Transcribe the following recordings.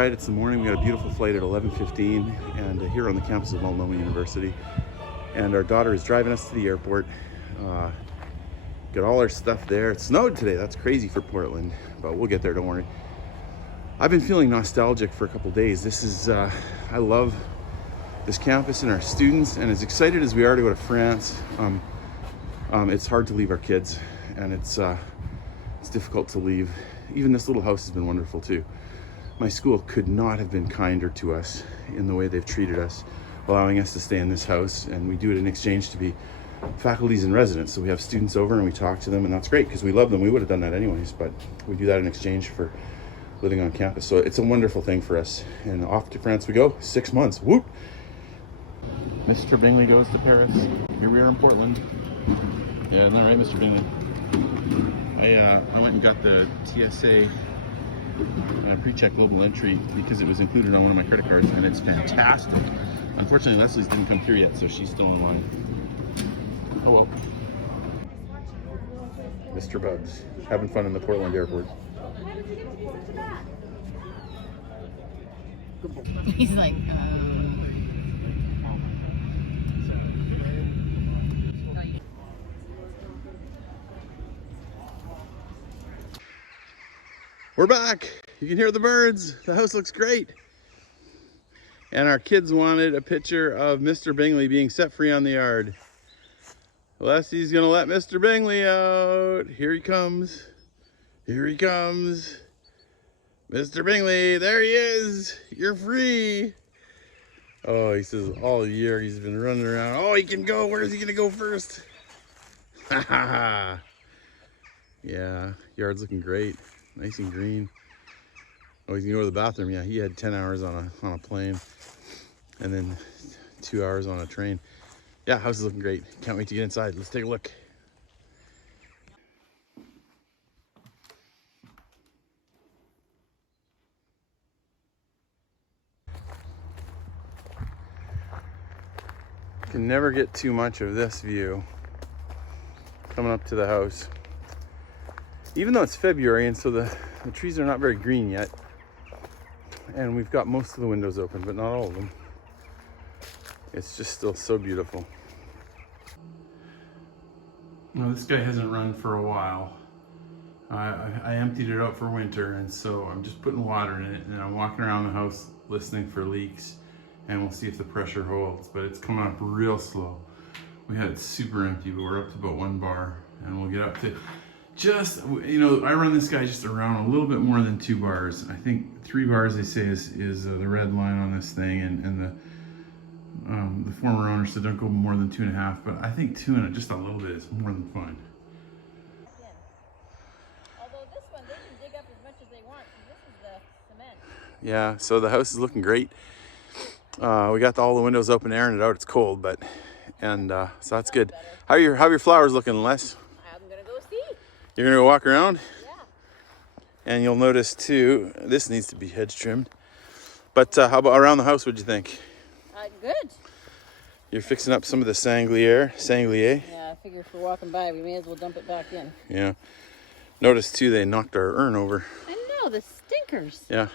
right, it's the morning. We got a beautiful flight at 11:15, and here on the campus of Multnomah University. And our daughter is driving us to the airport. Got all our stuff there. It snowed today. That's crazy for Portland, but we'll get there, don't worry. I've been feeling nostalgic for a couple days. This is, I love this campus and our students, and as excited as we are to go to France, it's hard to leave our kids, and it's difficult to leave. Even this little house has been wonderful too. My school could not have been kinder to us in the way they've treated us, allowing us to stay in this house, and we do it in exchange to be faculties and residents. So we have students over and we talk to them, and that's great because we love them. We would have done that anyways, but we do that in exchange for living on campus. So it's a wonderful thing for us. And off to France we go, 6 months. Whoop! Mr. Bingley goes to Paris. Here we are in Portland. Yeah, isn't that right, Mr. Bingley? I went and got the TSA pre-check global entry because it was included on one of my credit cards, and it's fantastic. Unfortunately, Leslie's didn't come through yet, so she's still in line. Oh well. Mr. Bubs, having fun in the Portland airport. He's like, We're back. You can hear the birds. The house looks great. And our kids wanted a picture of Mr. Bingley being set free on the yard. Leslie's gonna let Mr. Bingley out. Here he comes. Here he comes. Mr. Bingley, there he is. You're free. Oh, he says all year he's been running around. Oh, he can go. Where is he gonna go first? Ha ha ha. Yeah, yard's looking great. Nice and green. Oh, he's gonna go to the bathroom. Yeah, he had 10 hours on a plane and then 2 hours on a train. Yeah, house is looking great. Can't wait to get inside. Let's take a look. Can never get too much of this view coming up to the house. Even though it's February and so the trees are not very green yet, and we've got most of the windows open, but not all of them. It's just still so beautiful. Well, this guy hasn't run for a while. I emptied it out for winter, and so I'm just putting water in it, and I'm walking around the house listening for leaks, and we'll see if the pressure holds, but it's coming up real slow. We had it super empty, but we're up to about 1 bar, and we'll get up to just, you know, I run this guy just around a little bit more than 2 bars. I think 3 bars, they say, is the red line on this thing, and the former owner said don't go more than 2.5, but I think 2 and just a little bit is more than fine. although this one, they can dig up as much as they want, because this is the cement. Yeah, so the house is looking great. We got all the windows open, airing it out. It's cold, but so that's good. How are your flowers looking, Les? I'm gonna go see. You're gonna go walk around? Yeah. And you'll notice too, this needs to be hedge trimmed. But how about around the house? What'd you think? Good. You're fixing up some of the sanglier. Yeah, I figure if we're walking by, we may as well dump it back in. Yeah. Notice too, they knocked our urn over. I know, the stinkers. Yeah.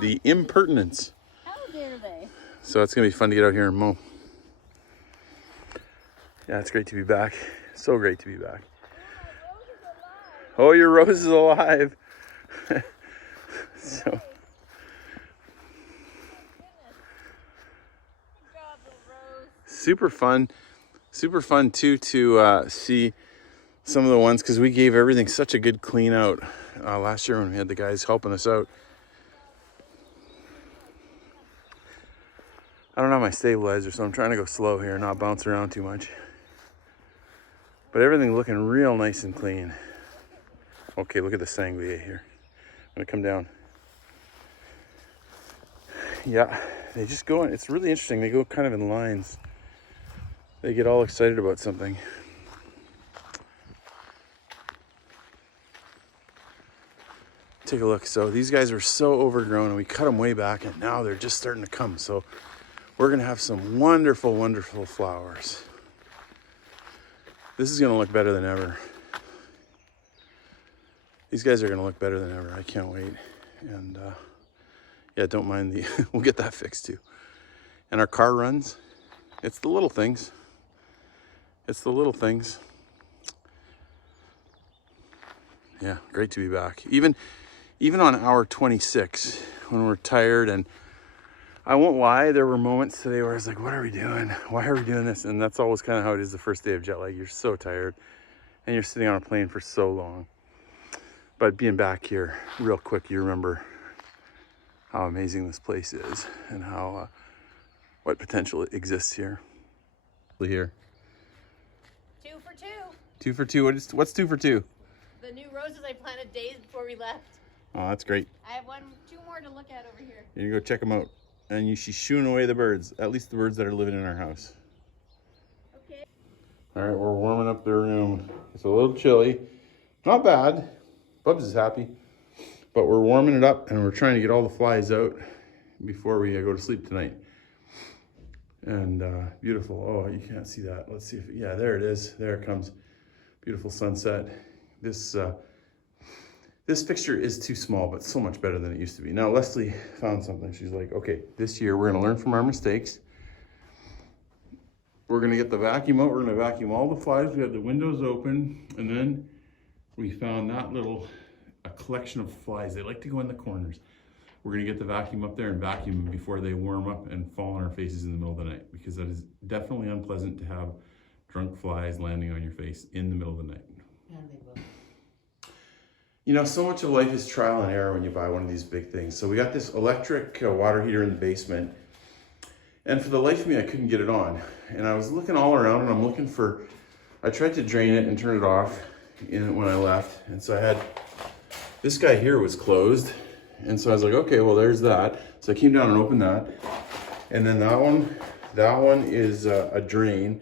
The impertinence. How dare they? So it's gonna be fun to get out here and mow. Yeah, it's great to be back. So great to be back. Oh, your rose is alive. So. Super fun too to see some of the ones, because we gave everything such a good clean out last year when we had the guys helping us out. I don't have my stabilizer, so I'm trying to go slow here, not bounce around too much. But everything looking real nice and clean. Okay, look at the sanglier here. I'm gonna come down. Yeah, they just go in. It's really interesting. They go kind of in lines. They get all excited about something. Take a look. So these guys were so overgrown, and we cut them way back, and now they're just starting to come. So we're gonna have some wonderful, wonderful flowers. This is gonna look better than ever. These guys are gonna look better than ever. I can't wait. And Yeah, don't mind the, we'll get that fixed too. And our car runs. It's the little things. It's the little things. Yeah, great to be back. Even on hour 26, when we're tired, and I won't lie, there were moments today where I was like, what are we doing? Why are we doing this? And that's always kind of how it is the first day of jet lag. You're so tired and you're sitting on a plane for so long. But being back here real quick, you remember how amazing this place is and how what potential exists here. Here. 2 for 2. 2 for 2. What's 2 for 2? The new roses I planted days before we left. Oh, that's great. I have 2 more to look at over here. You go check them out. And she's shooing away the birds, at least the birds that are living in our house. Okay. All right, we're warming up the room. It's a little chilly. Not bad. Bubs is happy. But we're warming it up and we're trying to get all the flies out before we go to sleep tonight. And beautiful. Oh, you can't see that. Let's see if, yeah, there it is. There it comes. Beautiful sunset. This fixture is too small, but so much better than it used to be. Now, Leslie found something. She's like, okay, this year we're gonna learn from our mistakes. We're gonna get the vacuum out. We're gonna vacuum all the flies. We have the windows open. And then we found that a collection of flies. They like to go in the corners. We're gonna get the vacuum up there and vacuum them before they warm up and fall on our faces in the middle of the night, because that is definitely unpleasant to have drunk flies landing on your face in the middle of the night. And they will. You know, so much of life is trial and error when you buy one of these big things. So we got this electric water heater in the basement, and for the life of me, I couldn't get it on. And I was looking all around, and I'm looking for, I tried to drain it and turn it off when I left. And so I had, this guy here was closed. And so I was like, okay, well, there's that. So I came down and opened that. And then that one is a drain.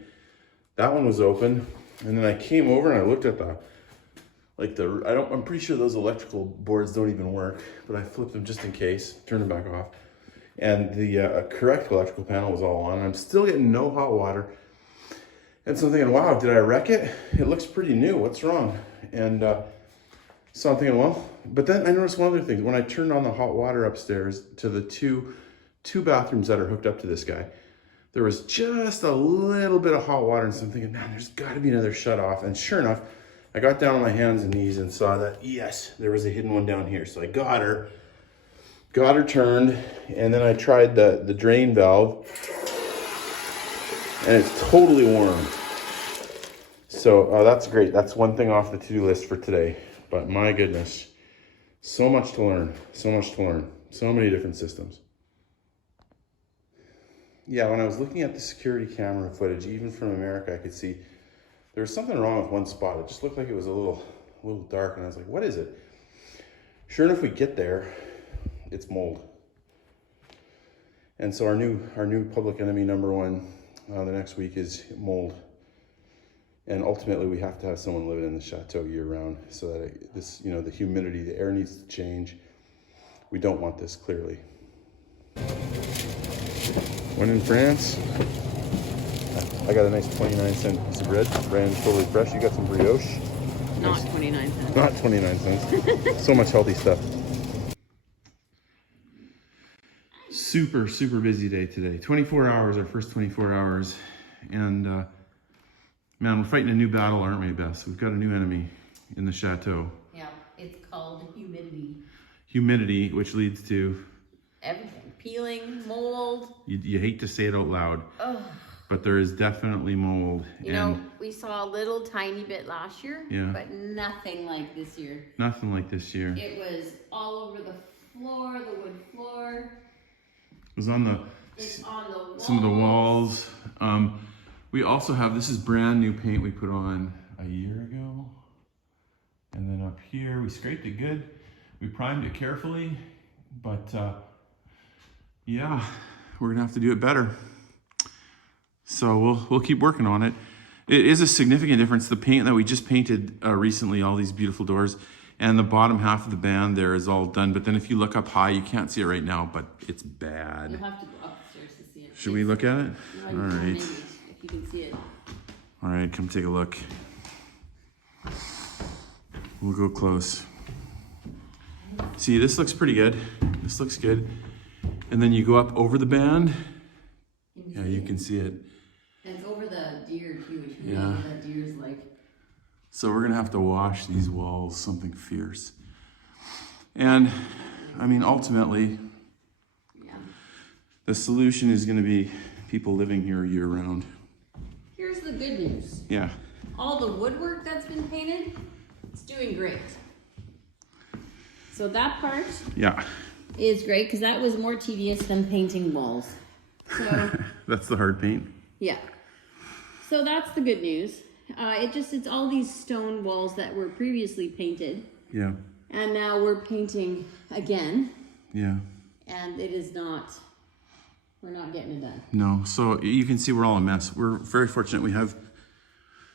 That one was open. And then I came over and I looked at I'm pretty sure those electrical boards don't even work, but I flipped them just in case, turned them back off. And the correct electrical panel was all on. I'm still getting no hot water. And so I'm thinking, wow, did I wreck it? It looks pretty new, what's wrong? And so I'm thinking, well, but then I noticed one other thing. When I turned on the hot water upstairs to the two bathrooms that are hooked up to this guy, there was just a little bit of hot water. And so I'm thinking, man, there's gotta be another shut off. And sure enough, I got down on my hands and knees and saw that, yes, there was a hidden one down here. So I got her turned, and then I tried the drain valve, and it's totally warm. So that's great. That's one thing off the to-do list for today. But my goodness, so much to learn, so much to learn, so many different systems. Yeah, when I was looking at the security camera footage, even from America, I could see there was something wrong with one spot. It just looked like it was a little dark, and I was like, what is it? Sure enough, we get there, it's mold. And so our new public enemy number one the next week is mold. And ultimately, we have to have someone living in the chateau year round so that the humidity, the air needs to change. We don't want this, clearly. When in France, I got a nice 29-cent piece of bread, brand totally fresh. You got some brioche. Not Nice. 29 cents. Not 29 cents. So much healthy stuff. Super, super busy day today. 24 hours, our first 24 hours. And man, we're fighting a new battle, aren't we, Bess? We've got a new enemy in the chateau. Yeah, it's called humidity. Humidity, which leads to Everything. Peeling, mold. You hate to say it out loud, Ugh. but there is definitely mold. You know, we saw a little tiny bit last year, but nothing like this year. Nothing like this year. It was all over the floor, the wood floor. It was on It's on the walls. some of the walls. We also have, this is brand new paint we put on a year ago. And then up here, we scraped it good. We primed it carefully, but yeah, we're gonna have to do it better. So we'll keep working on it. It is a significant difference. The paint that we just painted recently, all these beautiful doors, and the bottom half of the band there is all done. But then if you look up high, you can't see it right now, but it's bad. You'll have to go upstairs to see it. Should we look at it? All right. Maybe, if you can see it. All right, come take a look. We'll go close. See, this looks pretty good. This looks good. And then you go up over the band. Yeah, you can see it. And it's over the deer too, which we Yeah. know that deer's like. So we're gonna have to wash these walls something fierce. And I mean, ultimately, Yeah. the solution is gonna be people living here year round. Here's the good news. Yeah. All the woodwork that's been painted, it's doing great. So that part Yeah. is great because that was more tedious than painting walls. So That's the hard paint. yeah. So that's the good news. It's all these stone walls that were previously painted, Yeah. and now we're painting again, Yeah. and we're not getting it done. No. So you can see we're all a mess. We're very fortunate. We have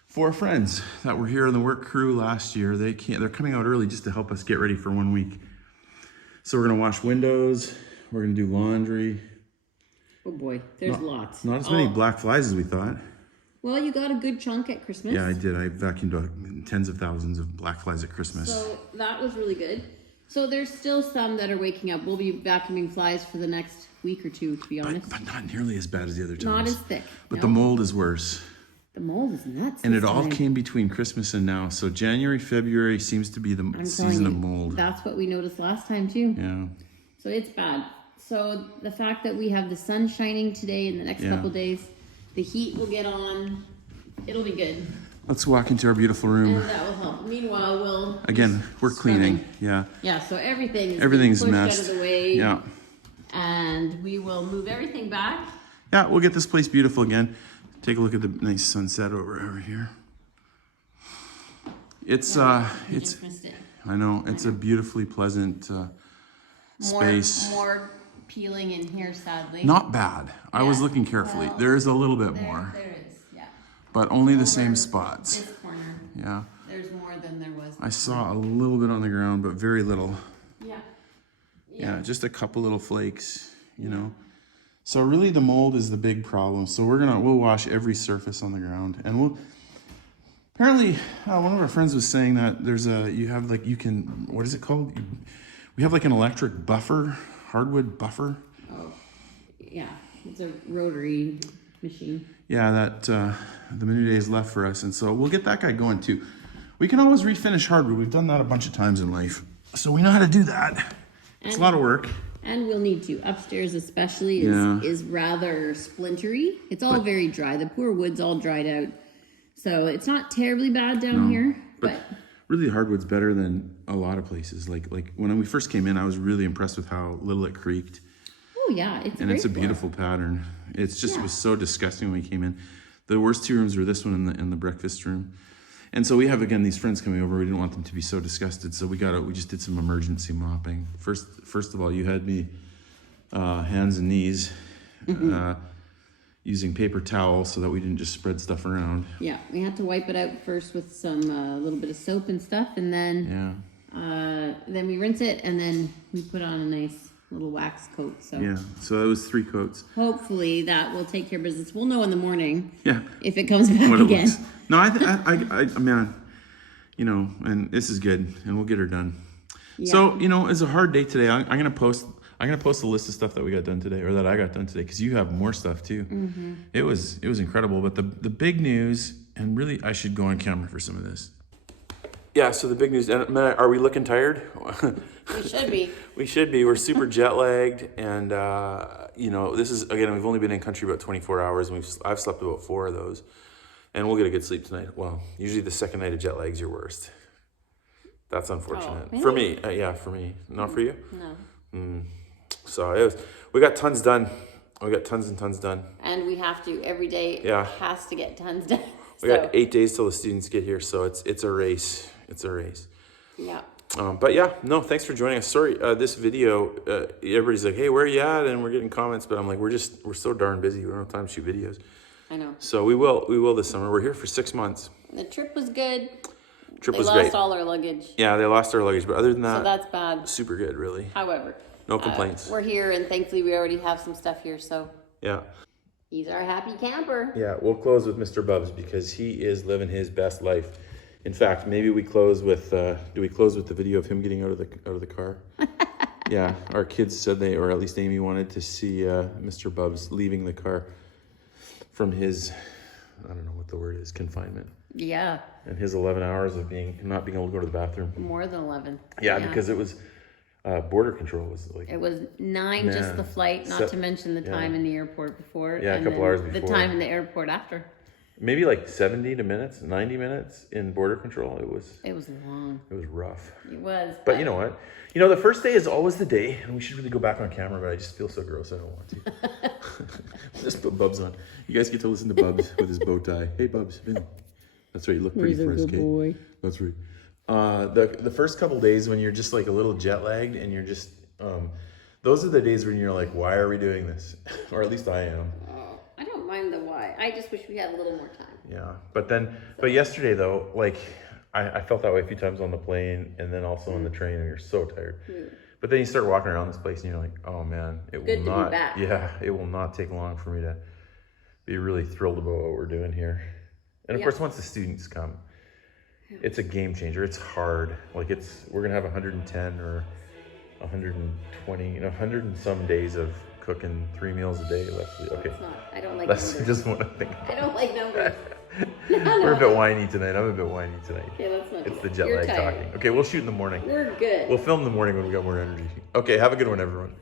4 friends that were here in the work crew last year. They're coming out early just to help us get ready for 1 week. So we're gonna wash windows. We're gonna do laundry. Oh boy, there's lots. Not as many black flies as we thought. Well, you got a good chunk at Christmas. Yeah, I did. I vacuumed out tens of thousands of black flies at Christmas. So that was really good. So there's still some that are waking up. We'll be vacuuming flies for the next week or two, to be honest. But not nearly as bad as the other times. Not as thick. But no. the mold is worse. The mold is nuts. And this it all time. came between Christmas and now. So January, February seems to be the I'm telling season you, of mold. That's what we noticed last time too. Yeah. So it's bad. So the fact that we have the sun shining today and the next Yeah. couple days, the heat will get on. It'll be good. Let's walk into our beautiful room. And that will help. Meanwhile, we'll Again, we're cleaning. Yeah. Yeah, so everything's Everything's pushed messed. out of the way. Yeah. And we will move everything back. Yeah, we'll get this place beautiful again. Take a look at the nice sunset over here. It's Interesting. I know, it's a beautifully pleasant space. More peeling in here, sadly. Not bad. I was Yeah, looking carefully. well, There is a little bit there, more, there is, yeah. but only the Over same spots. This corner, Yeah. there's more than there was. I saw a little bit on the ground, but very little. Yeah. Yeah, just a couple little flakes, you know. So really the mold is the big problem. So we'll wash every surface on the ground, and apparently one of our friends was saying that what is it called? We have like an electric buffer, hardwood buffer. Oh, yeah. It's a rotary machine. Yeah, that the Minute Days left for us, and so we'll get that guy going too. We can always refinish hardwood. We've done that a bunch of times in life, so we know how to do that. It's a lot of work. And we'll need to. Upstairs especially is rather splintery. It's all very dry. The poor wood's all dried out. So it's not terribly bad down here. But really hardwood's better than a lot of places. Like when we first came in, I was really impressed with how little it creaked. oh yeah, And it's a beautiful pattern. It's just, it was so disgusting when we came in. The worst 2 rooms were this one and the breakfast room. And so we have, again, these friends coming over. We didn't want them to be so disgusted. So we just did some emergency mopping. First of all, you had me hands and knees using paper towel so that we didn't just spread stuff around. Yeah, we had to wipe it out first with some little bit of soap and stuff, and then we rinse it, and then we put on a nice little wax coat. So Yeah, so it was 3 coats. hopefully that will take care of business. We'll know in the morning Yeah. if it comes back What it again. looks. No, I mean, you know, and this is good, and we'll get her done. Yeah. So, you know, it's a hard day today. I'm gonna post a list of stuff that we got done today, or that I got done today, because you have more stuff too. Mm-hmm. It was incredible. But the big news, and really, I should go on camera for some of this. Yeah. So the big news. And are we looking tired? We should be. We should be. We're super jet lagged, and you know, this is, again, we've only been in country about 24 hours, and I've slept about 4 of those, and we'll get a good sleep tonight. Well, usually the second night of jet lag is your worst. That's unfortunate. really? For me, yeah, for me. Not for you. No. So we got tons done. We got tons and tons done. And we have to every day. Yeah. Has to get tons done. We got 8 days till the students get here, so it's a race. It's a race. Yeah. But yeah, no, thanks for joining us. Sorry, this video, everybody's like, hey, where are you at? And we're getting comments, but I'm like, we're so darn busy. We don't have time to shoot videos. I know. So we will this summer. We're here for 6 months. The trip was good. Trip They was lost great. all our luggage. Yeah, they lost our luggage, but other than that, So that's bad. super good, really. However, No complaints. we're here, and thankfully we already have some stuff here, so Yeah. he's our happy camper. Yeah, we'll close with Mr. Bubs because he is living his best life. In fact, maybe we close with. Do we close with the video of him getting out of the car? Yeah, our kids said or at least Amy wanted to see Mr. Bubs leaving the car from his, I don't know what the word is, confinement. Yeah. And his 11 hours of not being able to go to the bathroom. More than 11. Yeah, because it was border control was like. It was 9 just the flight, not to mention the time in the airport before. Yeah, a couple hours before. The time in the airport after. Maybe like 90 minutes in border control. It was long. It was rough. It was. But you know what? You know, the first day is always the day, and we should really go back on camera, but I just feel so gross. I don't want to. Just put Bubs on. You guys get to listen to Bubs with his bow tie. Hey, Bubs. That's right. You look pretty for us, Kate. Boy. That's right. The first couple days when you're just like a little jet lagged, and you're just those are the days when you're like, why are we doing this? Or at least I am. I don't mind the why. I just wish we had a little more time. Yeah, but yesterday though, like I felt that way a few times on the plane and then also on the train, and you're so tired. But then you start walking around this place and you're like, oh man, it will not. Yeah, it will not take long for me to be really thrilled about what we're doing here. And of course, once the students come, it's a game changer. It's hard. Like we're gonna have 110 or 120, 100 and some days of cooking 3 meals a day. Leslie, okay. I don't like Leslie numbers. doesn't want to think. I don't like numbers. We're a bit whiny tonight. I'm a bit whiny tonight. Okay, let's not. It's the jet lag talking. Okay, we'll shoot in the morning. We're good. We'll film in the morning when we got more energy. Okay, have a good one, everyone.